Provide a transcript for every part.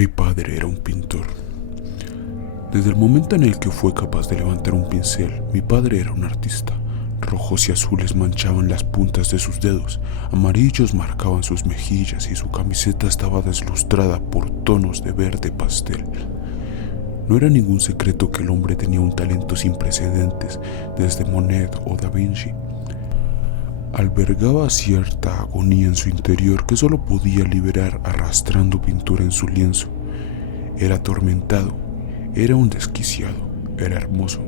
Mi padre era un pintor. Desde el momento en el que fue capaz de levantar un pincel, mi padre era un artista. Rojos y azules manchaban las puntas de sus dedos, amarillos marcaban sus mejillas y su camiseta estaba deslustrada por tonos de verde pastel. No era ningún secreto que el hombre tenía un talento sin precedentes, desde Monet o Da Vinci. Albergaba cierta agonía en su interior que solo podía liberar arrastrando pintura en su lienzo. Era atormentado, era un desquiciado, era hermoso.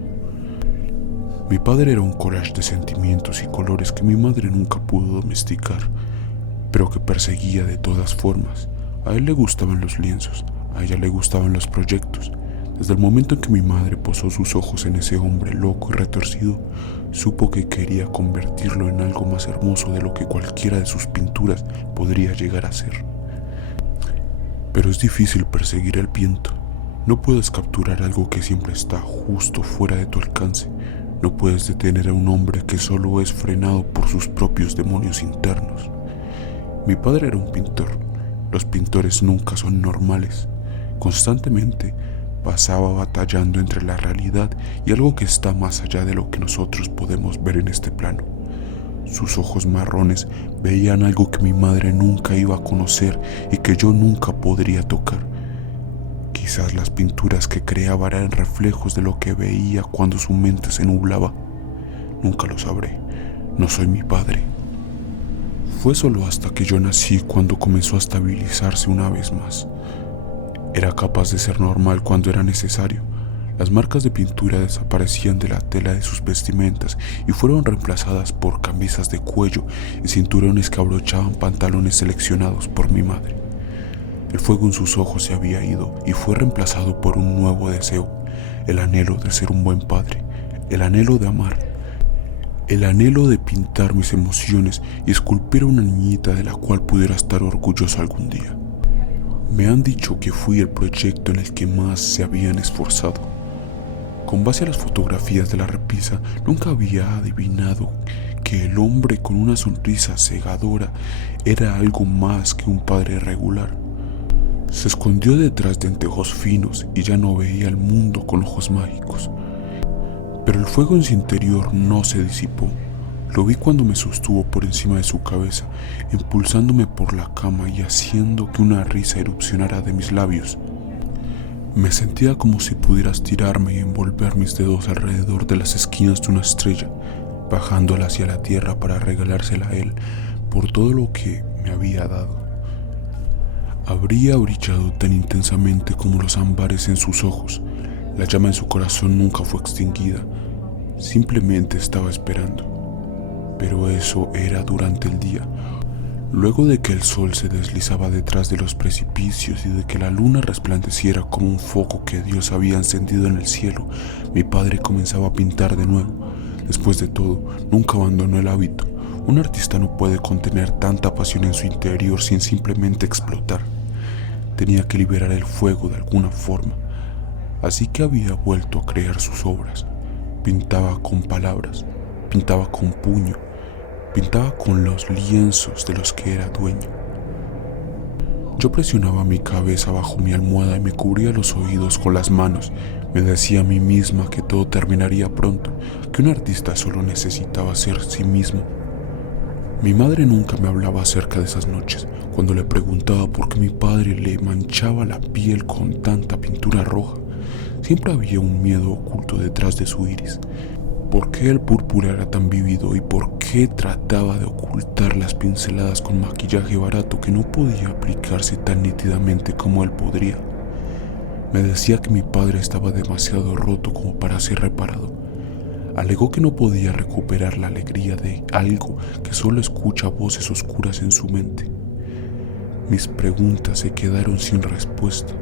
Mi padre era un collage de sentimientos y colores que mi madre nunca pudo domesticar, pero que perseguía de todas formas. A él le gustaban los lienzos, a ella le gustaban los proyectos. Desde el momento en que mi madre posó sus ojos en ese hombre loco y retorcido, supo que quería convertirlo en algo más hermoso de lo que cualquiera de sus pinturas podría llegar a ser. Pero es difícil perseguir el viento. No puedes capturar algo que siempre está justo fuera de tu alcance. No puedes detener a un hombre que solo es frenado por sus propios demonios internos. Mi padre era un pintor. Los pintores nunca son normales. Constantemente pasaba batallando entre la realidad y algo que está más allá de lo que nosotros podemos ver en este plano. Sus ojos marrones veían algo que mi madre nunca iba a conocer y que yo nunca podría tocar. Quizás las pinturas que creaba eran reflejos de lo que veía cuando su mente se nublaba. Nunca lo sabré. No soy mi padre. Fue solo hasta que yo nací cuando comenzó a estabilizarse una vez más. Era capaz de ser normal cuando era necesario. Las marcas de pintura desaparecían de la tela de sus vestimentas y fueron reemplazadas por camisas de cuello y cinturones que abrochaban pantalones seleccionados por mi madre. El fuego en sus ojos se había ido y fue reemplazado por un nuevo deseo, el anhelo de ser un buen padre, el anhelo de amar, el anhelo de pintar mis emociones y esculpir a una niñita de la cual pudiera estar orgulloso algún día. Me han dicho que fui el proyecto en el que más se habían esforzado. Con base a las fotografías de la repisa, nunca había adivinado que el hombre con una sonrisa cegadora era algo más que un padre regular. Se escondió detrás de anteojos finos y ya no veía el mundo con ojos mágicos. Pero el fuego en su interior no se disipó. Lo vi cuando me sostuvo por encima de su cabeza, impulsándome por la cama y haciendo que una risa erupcionara de mis labios. Me sentía como si pudiera estirarme y envolver mis dedos alrededor de las esquinas de una estrella, bajándola hacia la tierra para regalársela a él por todo lo que me había dado. Habría brillado tan intensamente como los ámbares en sus ojos. La llama en su corazón nunca fue extinguida, simplemente estaba esperando. Pero eso era durante el día. Luego de que el sol se deslizaba detrás de los precipicios y de que la luna resplandeciera como un foco que Dios había encendido en el cielo, mi padre comenzaba a pintar de nuevo. Después de todo, nunca abandonó el hábito. Un artista no puede contener tanta pasión en su interior sin simplemente explotar. Tenía que liberar el fuego de alguna forma. Así que había vuelto a crear sus obras. Pintaba con palabras, pintaba con puño, pintaba con los lienzos de los que era dueño. Yo presionaba mi cabeza bajo mi almohada y me cubría los oídos con las manos. Me decía a mí misma que todo terminaría pronto, que un artista solo necesitaba ser sí mismo. Mi madre nunca me hablaba acerca de esas noches, cuando le preguntaba por qué mi padre le manchaba la piel con tanta pintura roja. Siempre había un miedo oculto detrás de su iris. ¿Por qué el púrpura era tan vívido y por qué trataba de ocultar las pinceladas con maquillaje barato que no podía aplicarse tan nítidamente como él podría? Me decía que mi padre estaba demasiado roto como para ser reparado. Alegó que no podía recuperar la alegría de algo que solo escucha voces oscuras en su mente. Mis preguntas se quedaron sin respuesta.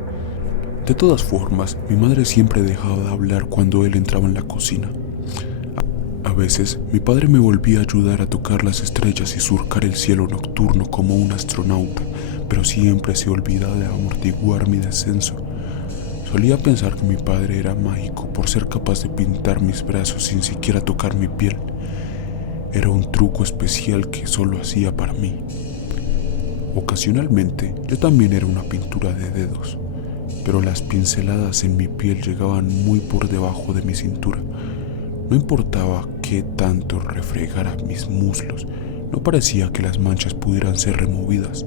De todas formas, mi madre siempre dejaba de hablar cuando él entraba en la cocina. A veces, mi padre me volvía a ayudar a tocar las estrellas y surcar el cielo nocturno como un astronauta, pero siempre se olvidaba de amortiguar mi descenso. Solía pensar que mi padre era mágico por ser capaz de pintar mis brazos sin siquiera tocar mi piel. Era un truco especial que solo hacía para mí. Ocasionalmente, yo también era una pintura de dedos. pero las pinceladas en mi piel llegaban muy por debajo de mi cintura. No importaba qué tanto refregara mis muslos, no parecía que las manchas pudieran ser removidas.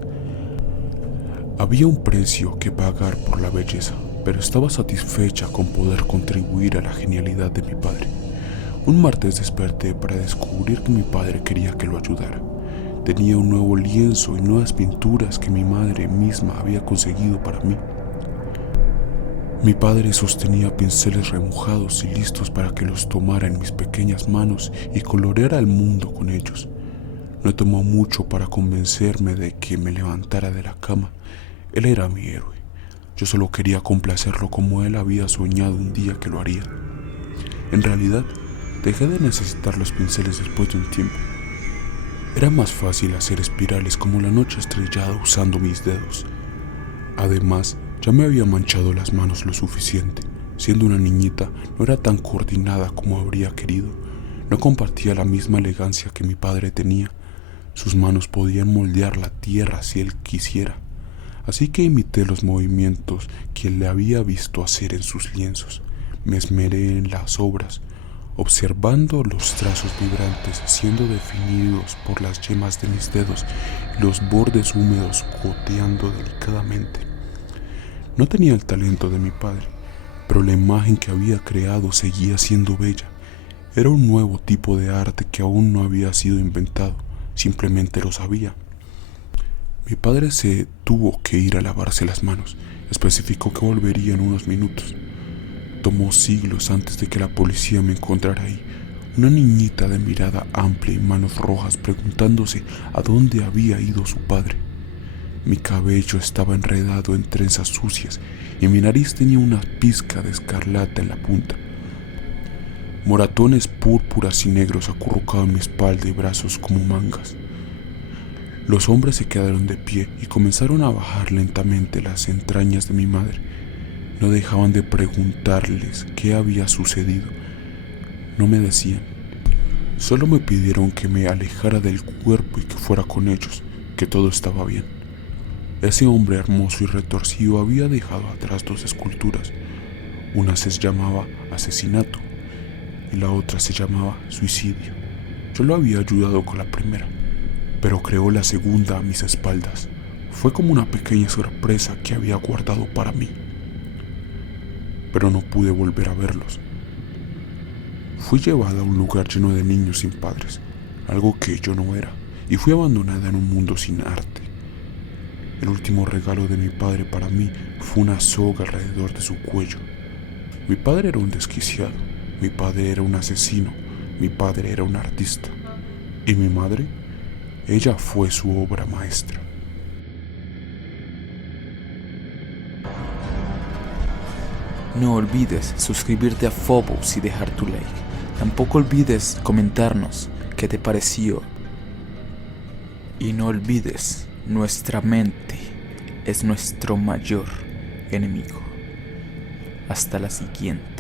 Había un precio que pagar por la belleza, pero estaba satisfecha con poder contribuir a la genialidad de mi padre. Un martes desperté para descubrir que mi padre quería que lo ayudara. Tenía un nuevo lienzo y nuevas pinturas que mi madre misma había conseguido para mí. Mi padre sostenía pinceles remojados y listos para que los tomara en mis pequeñas manos y coloreara el mundo con ellos. No tomó mucho para convencerme de que me levantara de la cama. Él era mi héroe. Yo solo quería complacerlo como él había soñado un día que lo haría. En realidad, dejé de necesitar los pinceles después de un tiempo. Era más fácil hacer espirales como la noche estrellada usando mis dedos. Además, ya me había manchado las manos lo suficiente. Siendo una niñita, no era tan coordinada como habría querido. No compartía la misma elegancia que mi padre tenía. Sus manos podían moldear la tierra si él quisiera. Así que imité los movimientos que le había visto hacer en sus lienzos. Me esmeré en las obras, observando los trazos vibrantes siendo definidos por las yemas de mis dedos y los bordes húmedos goteando delicadamente. No tenía el talento de mi padre, pero la imagen que había creado seguía siendo bella. Era un nuevo tipo de arte que aún no había sido inventado, simplemente lo sabía. Mi padre se tuvo que ir a lavarse las manos. Especificó que volvería en unos minutos. Tomó siglos antes de que la policía me encontrara ahí. Una niñita de mirada amplia y manos rojas preguntándose a dónde había ido su padre. Mi cabello estaba enredado en trenzas sucias y mi nariz tenía una pizca de escarlata en la punta. Moratones púrpuras y negros acurrucaban mi espalda y brazos como mangas. Los hombres se quedaron de pie y comenzaron a bajar lentamente las entrañas de mi madre. No dejaban de preguntarles qué había sucedido. No me decían. Solo me pidieron que me alejara del cuerpo y que fuera con ellos, que todo estaba bien. Ese hombre hermoso y retorcido había dejado atrás dos esculturas. Una se llamaba asesinato y la otra se llamaba suicidio. Yo lo había ayudado con la primera, pero creó la segunda a mis espaldas. Fue como una pequeña sorpresa que había guardado para mí. Pero no pude volver a verlos. Fui llevada a un lugar lleno de niños sin padres, algo que yo no era, y fui abandonada en un mundo sin arte. El último regalo de mi padre para mí fue una soga alrededor de su cuello. Mi padre era un desquiciado, mi padre era un asesino, mi padre era un artista. ¿Y mi madre? Ella fue su obra maestra. No olvides suscribirte a Phobos y dejar tu like. Tampoco olvides comentarnos qué te pareció. Y no olvides, nuestra mente es nuestro mayor enemigo. Hasta la siguiente.